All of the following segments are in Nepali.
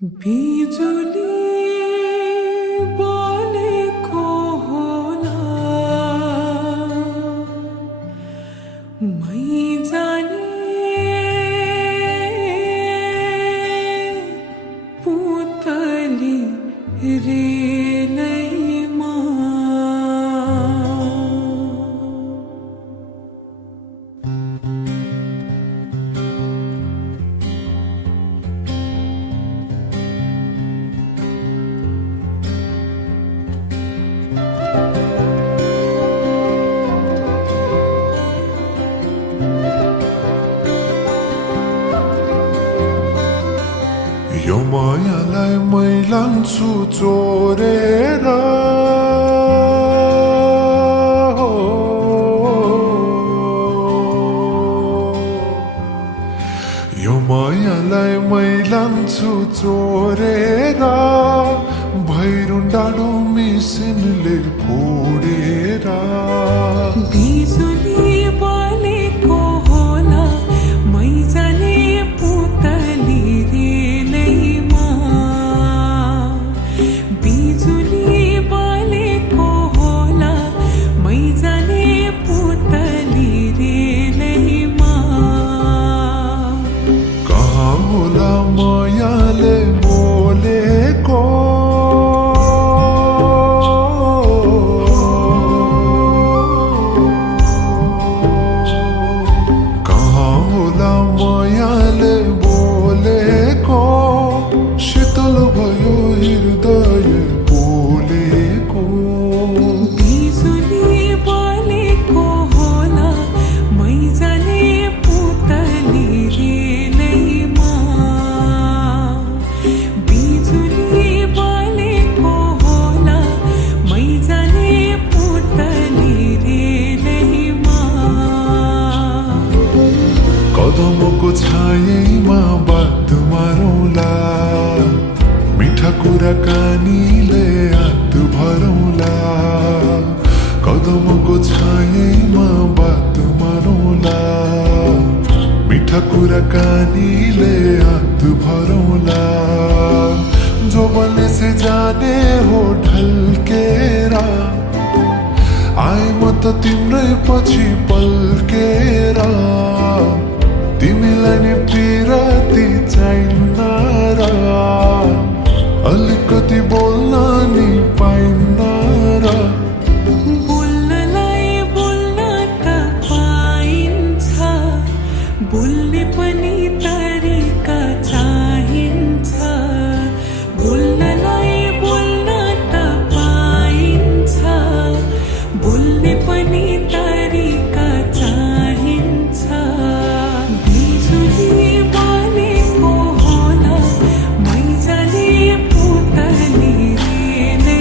बिजुली बोलेको होला मै जाने पुतली रेलैमा यो मायालाई मै लान्छु चोरेर यो मायालाई मै लान्छु चोरेर भैरुन डाँडो मिसिनले फोडेर बिजुली बोलेको होला मै जाने पुतली रेलैमा बिजुली बोलेको होला मै जाने पुतली रेलैमा कहाँ होला मायाले बोलेको मायाले बोलेको शीतल भयो हृदय बोलेको बिजुली बोलेको होला मै जाने पुतली रेलैमा बिजुली बोलेको होला मै जाने पुतली रेलैमा कदमको छायैमा बात मारौँला मिठा कुराकानीले हात भरौँला कदमको छायैमा बात मारौँला मिठा कुराकानीले हात भरौँला जो बने से जाने हो ढल्केर आए म त तिम्रै पछि पल्केर तिमीलाई नि पिराती चाहिन्न र अलिकति बोल्न नि पाइन्न र बोल्नलाई बोल्न त पाइन्छ बोल्ने पनि तरिका चाहिन्छ बोल्नलाई बोल्न त पाइन्छ बोल्ने पनि तरिका चाहिन्छ बिजुली बोलेको होला मै जाने पुतली रेलैमा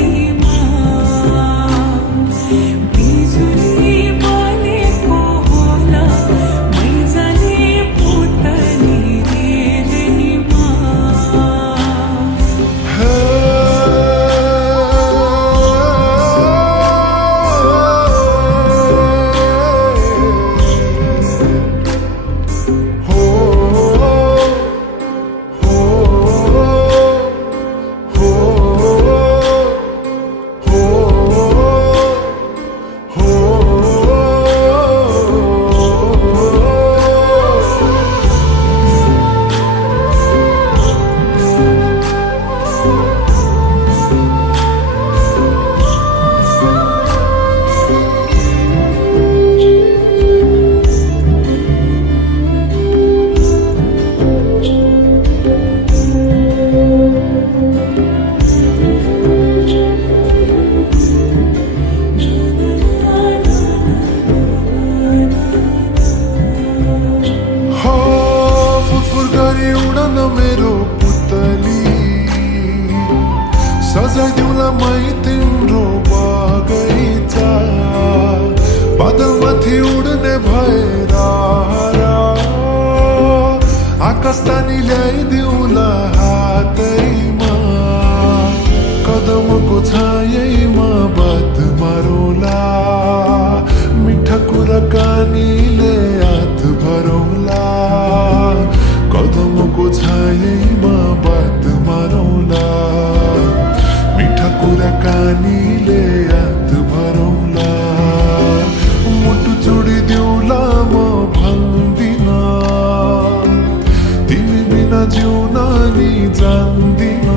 जान्दिन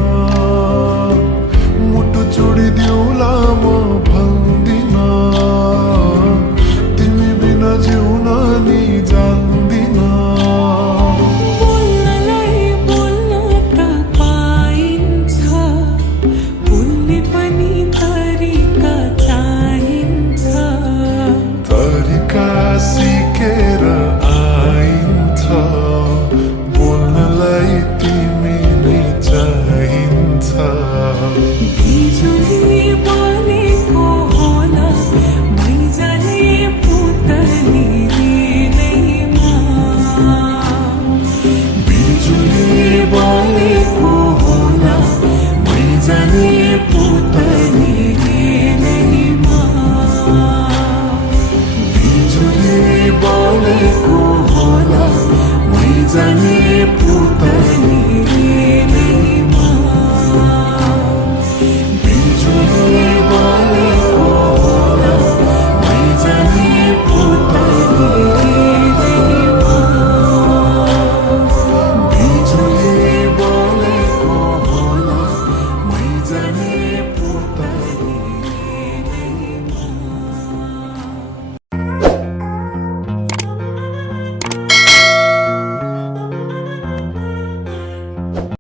मुटु छोडिदिउला म भन्दिन तिमी बिना जिउन नि जान्दिन बोल्नलाई बोल्न त पाइन्छ बोल्ने पनि तरिका चाहिन्छ तरिका सिकेर आइन्छ बोल्नलाई तिमी नै चाहिन्छ बिजुली बलेको होला मैजाने पुतली दिनैमा बिजुली बलेको होला मैजाने पुतली दिनैमा बिजुली बलेको होला मैजाने